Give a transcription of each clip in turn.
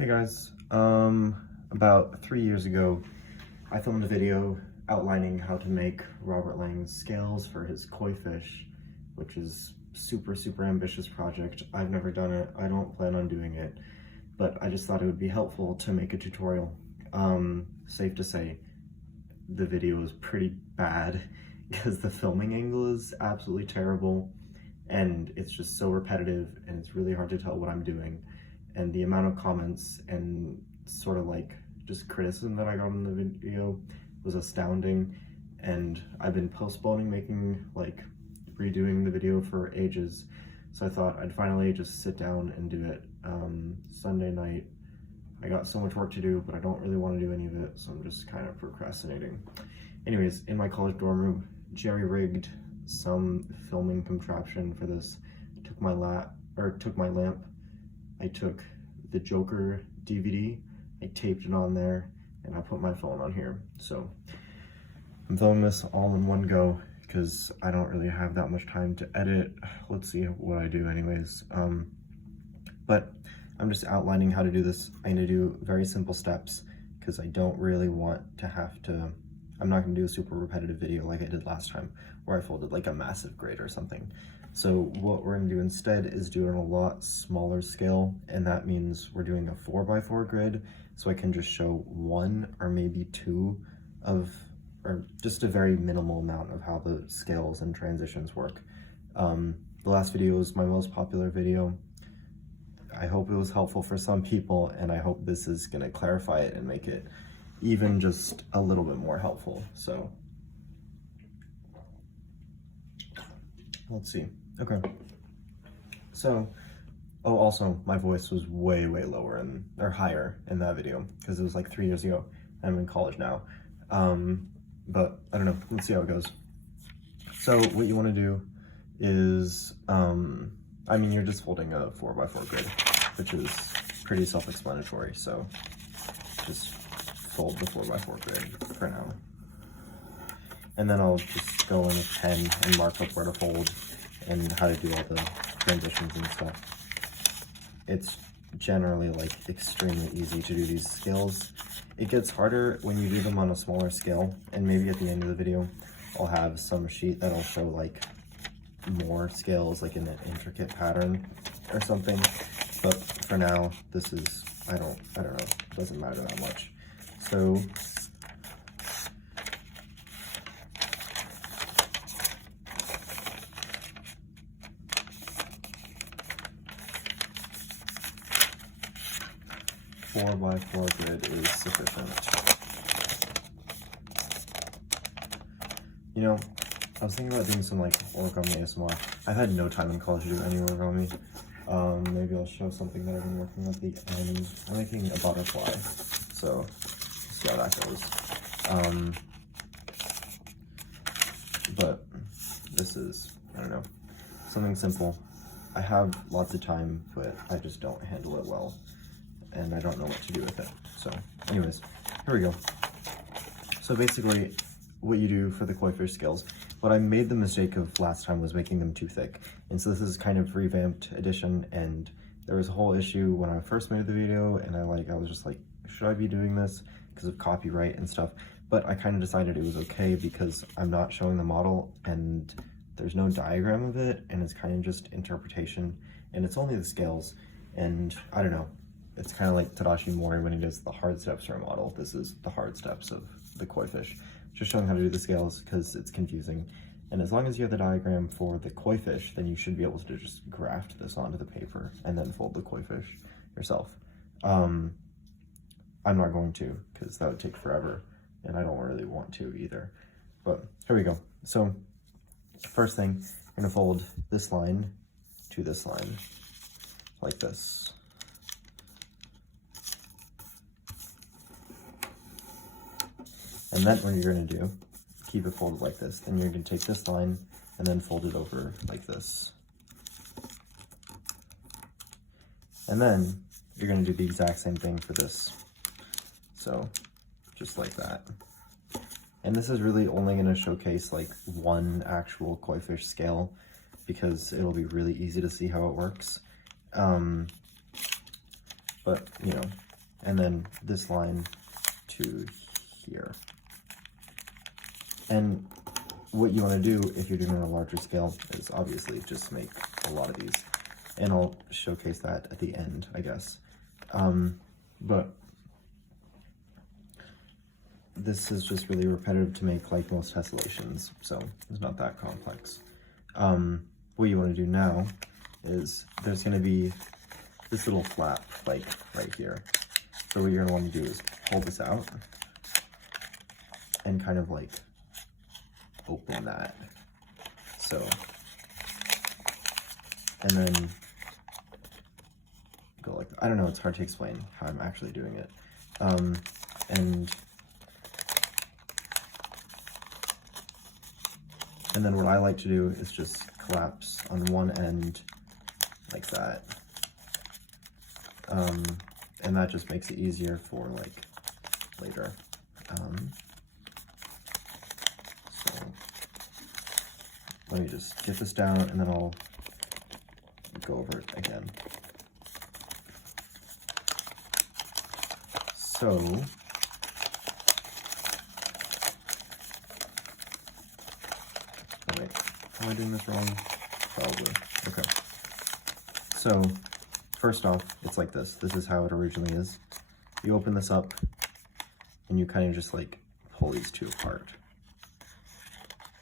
Hey guys, about 3 years ago, I filmed a video outlining how to make Robert Lang's scales for his koi fish, which is super ambitious project. I've never done it, I don't plan on doing it, but I just thought it would be helpful to make a tutorial. Safe to say, the video is pretty bad because the filming angle is absolutely terrible and it's just so repetitive and it's really hard to tell what I'm doing. And the amount of comments and sort of like just criticism that I got in the video was astounding, and I've been postponing redoing the video for ages, so I thought I'd finally just sit down and do it. Sunday night, I got so much work to do, but I don't really want to do any of it, so I'm just kind of procrastinating. Anyways, in my college dorm room, Jerry rigged some filming contraption for this. Took my lamp, I took the Joker DVD, I taped it on there, and I put my phone on here. So I'm filming this all in one go because I don't really have that much time to edit. Let's see what I do anyways. But I'm just outlining how to do this. I'm gonna do very simple steps because I don't really want to I'm not gonna do a super repetitive video like I did last time where I folded like a massive grid or something. So what we're gonna do instead is do it on a lot smaller scale, and that means we're doing a 4x4 grid, so I can just show one or maybe two or just a very minimal amount of how the scales and transitions work. The last video was my most popular video. I hope it was helpful for some people, and I hope this is gonna clarify it and make it even just a little bit more helpful. So let's see. Okay. So, oh, also my voice was way lower or higher in that video because it was like 3 years ago. I'm in college now. But I don't know. Let's see how it goes. So what you want to do is, you're just folding a 4x4 grid, which is pretty self-explanatory. So just fold the 4x4 grid for now. And then I'll just go in with pen and mark up where to fold and how to do all the transitions and stuff. It's generally like extremely easy to do these scales. It gets harder when you do them on a smaller scale, and maybe at the end of the video I'll have some sheet that'll show like more scales like in an intricate pattern or something. But for now, this is, I don't know, it doesn't matter that much. So four by four grid is sufficient. You know, I was thinking about doing some like origami ASMR. I've had no time in college to do any origami. Maybe I'll show something that I've been working on at the end. I'm making a butterfly, so see how that goes. But this is, I don't know, something simple. I have lots of time, but I just don't handle it well, and I don't know what to do with it. So anyways, here we go. So basically what you do for the koi fish scales, what I made the mistake of last time was making them too thick. And so this is kind of revamped edition, and there was a whole issue when I first made the video, and I was just like, should I be doing this because of copyright and stuff? But I kind of decided it was okay because I'm not showing the model and there's no diagram of it, and it's kind of just interpretation, and it's only the scales. And I don't know, it's kind of like Tadashi Mori when he does the hard steps for a model. This is the hard steps of the koi fish. Just showing how to do the scales because it's confusing. And as long as you have the diagram for the koi fish, then you should be able to just graft this onto the paper and then fold the koi fish yourself. I'm not going to because that would take forever, and I don't really want to either. But here we go. So first thing, I'm gonna fold this line to this line like this. And then what you're gonna do, keep it folded like this. Then you're gonna take this line and then fold it over like this. And then you're gonna do the exact same thing for this. So just like that. And this is really only gonna showcase like one actual koi fish scale because it'll be really easy to see how it works. But you know, and then this line to here. And what you want to do if you're doing a larger scale is obviously just make a lot of these, and I'll showcase that at the end, I guess. But this is just really repetitive to make, like most tessellations, so it's not that complex. What you want to do now is there's going to be this little flap, like right here. So what you're going to want to do is pull this out and kind of like open that. So, and then go like, I don't know, it's hard to explain how I'm actually doing it. And then what I like to do is just collapse on one end like that. And that just makes it easier for like later. So let me just get this down and then I'll go over it again. So wait, am I doing this wrong? Probably. Okay. So first off, it's like this. This is how it originally is. You open this up and you kind of just like pull these two apart.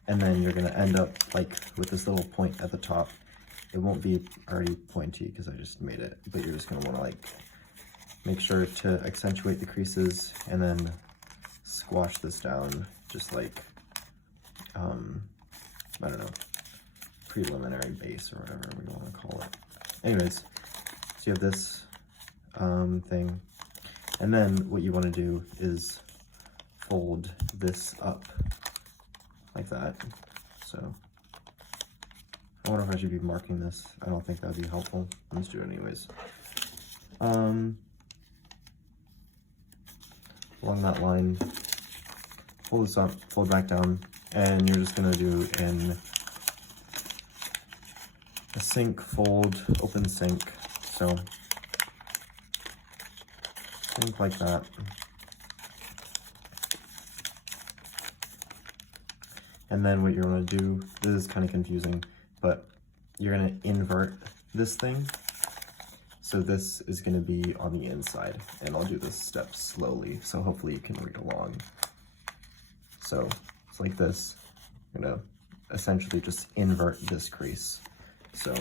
And then you're gonna end up like with this little point at the top. It won't be already pointy because I just made it, but you're just gonna wanna like make sure to accentuate the creases and then squash this down just like, I don't know, preliminary base or whatever we want to call it. Anyways, so you have this thing, and then what you want to do is fold this up like that. So I wonder if I should be marking this. I don't think that'd be helpful. Let's do it anyways. Along that line, fold this up, fold back down, and you're just gonna do in a sink, fold, open sink. So sink like that. And then what you're gonna do, this is kind of confusing, but you're gonna invert this thing. So this is gonna be on the inside, and I'll do this step slowly, so hopefully you can read along. So it's like this. I'm gonna essentially just invert this crease. So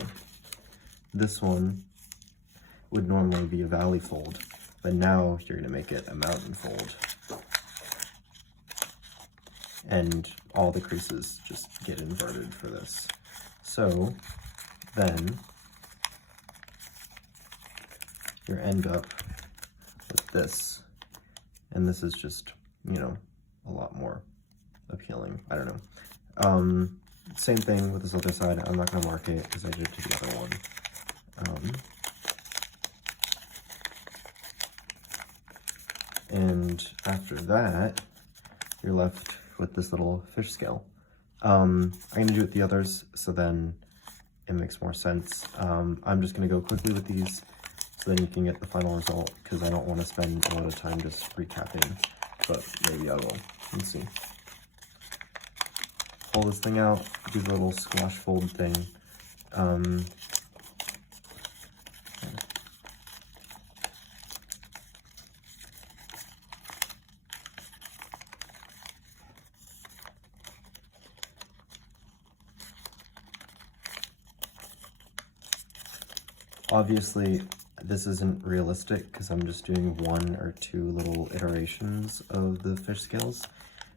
this one would normally be a valley fold, but now you're gonna make it a mountain fold. And all the creases just get inverted for this. So then you end up with this, and this is just, you know, a lot more appealing. I don't know. Same thing with this other side. I'm not gonna mark it because I did it to the other one. And after that, you're left with this little fish scale. I'm gonna do it the others, so then it makes more sense. I'm just gonna go quickly with these, so then you can get the final result, because I don't want to spend a lot of time just recapping, but maybe I will. Let's see. Pull this thing out, do the little squash fold thing. Obviously, this isn't realistic because I'm just doing one or two little iterations of the fish scales.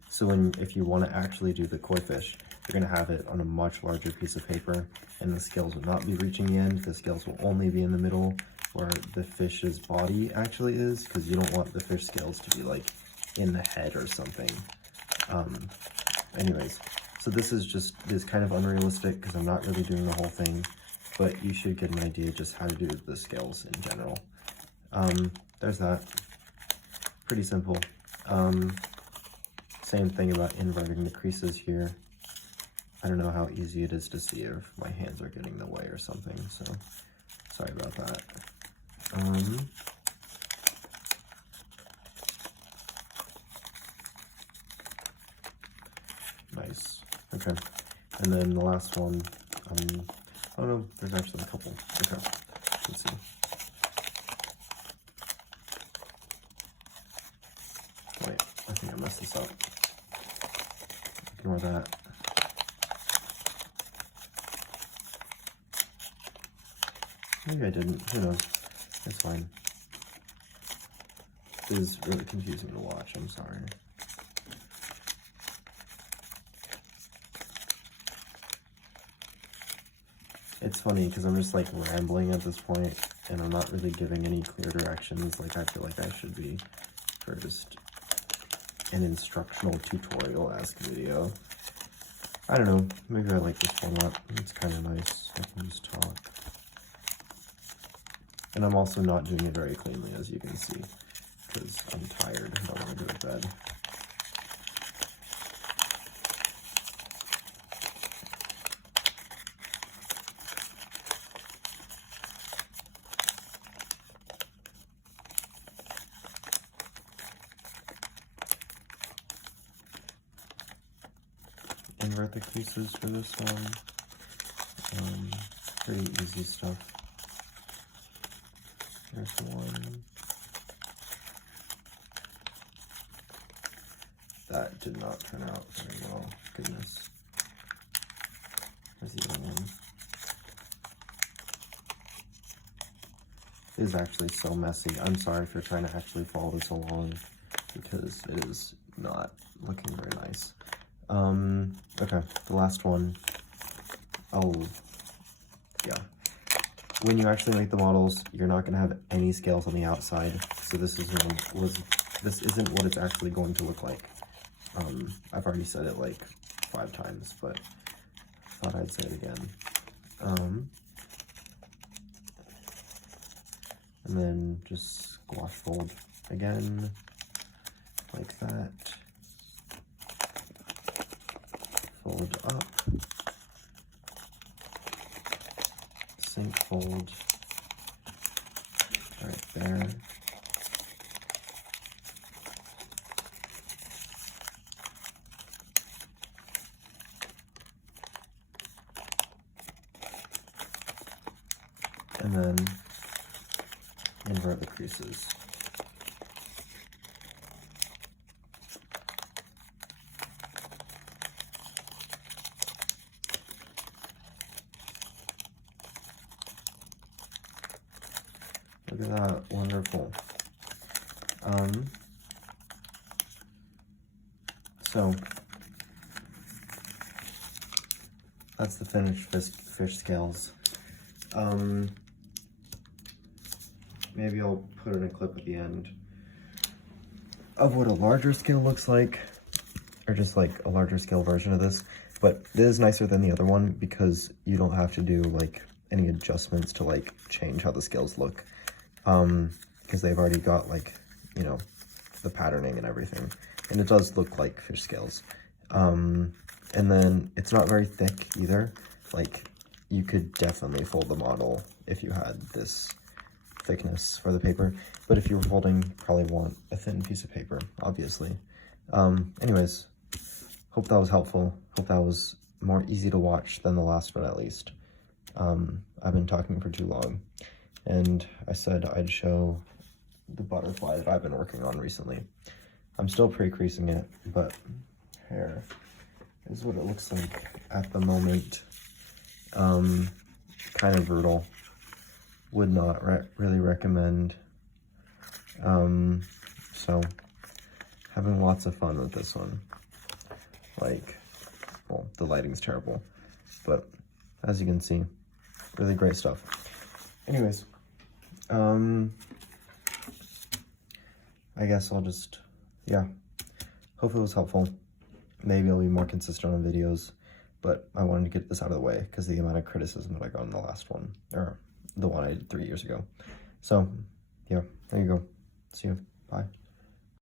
So if you want to actually do the koi fish, you're going to have it on a much larger piece of paper, and the scales will not be reaching the end. The scales will only be in the middle where the fish's body actually is, because you don't want the fish scales to be like in the head or something. Anyways, so this is kind of unrealistic because I'm not really doing the whole thing, but you should get an idea just how to do the scales in general. There's that. Pretty simple. Same thing about inverting the creases here. I don't know how easy it is to see if my hands are getting in the way or something, so sorry about that. Okay. And then the last one, oh no, there's actually a couple. Okay, let's see. Wait, I think I messed this up. Ignore that. Maybe I didn't, who knows. It's fine. This is really confusing to watch, I'm sorry. It's funny because I'm just like rambling at this point and I'm not really giving any clear directions like I feel like I should be for just an instructional tutorial-esque video. I don't know, maybe I like this format. It's kind of nice. I can just talk. And I'm also not doing it very cleanly, as you can see, because I'm tired and don't want to go to bed. Invert the creases for this one. Pretty easy stuff. There's the one. That did not turn out very well. Goodness. There's the other one. It is actually so messy. I'm sorry if you're trying to actually follow this along because it is not looking very nice. Okay, the last one. Yeah. When you actually make the models, you're not going to have any scales on the outside, so this isn't what it's actually going to look like. I've already said it like 5 times, but thought I'd say it again. And then just squash fold again, like that. Fold up. Sink fold right there. And then invert the creases. Look at that, wonderful. So that's the finished fish scales. Maybe I'll put in a clip at the end of what a larger scale looks like, or just like a larger scale version of this. But this is nicer than the other one because you don't have to do like any adjustments to like change how the scales look, because they've already got like, you know, the patterning and everything, and it does look like fish scales. And then it's not very thick either. Like, you could definitely fold the model if you had this thickness for the paper, but if you were folding, probably want a thin piece of paper, obviously. Anyways, hope that was helpful. Hope that was more easy to watch than the last one, at least. I've been talking for too long, and I said I'd show the butterfly that I've been working on recently. I'm still pre-creasing it, but here is what it looks like at the moment. Kind of brutal. Would not really recommend. So having lots of fun with this one. Like, well, the lighting's terrible, but as you can see, really great stuff. Anyways, I guess I'll just, yeah, hopefully it was helpful. Maybe I'll be more consistent on videos, but I wanted to get this out of the way because the amount of criticism that I got in the last one, or the one I did 3 years ago. So, yeah, there you go. See you. Bye.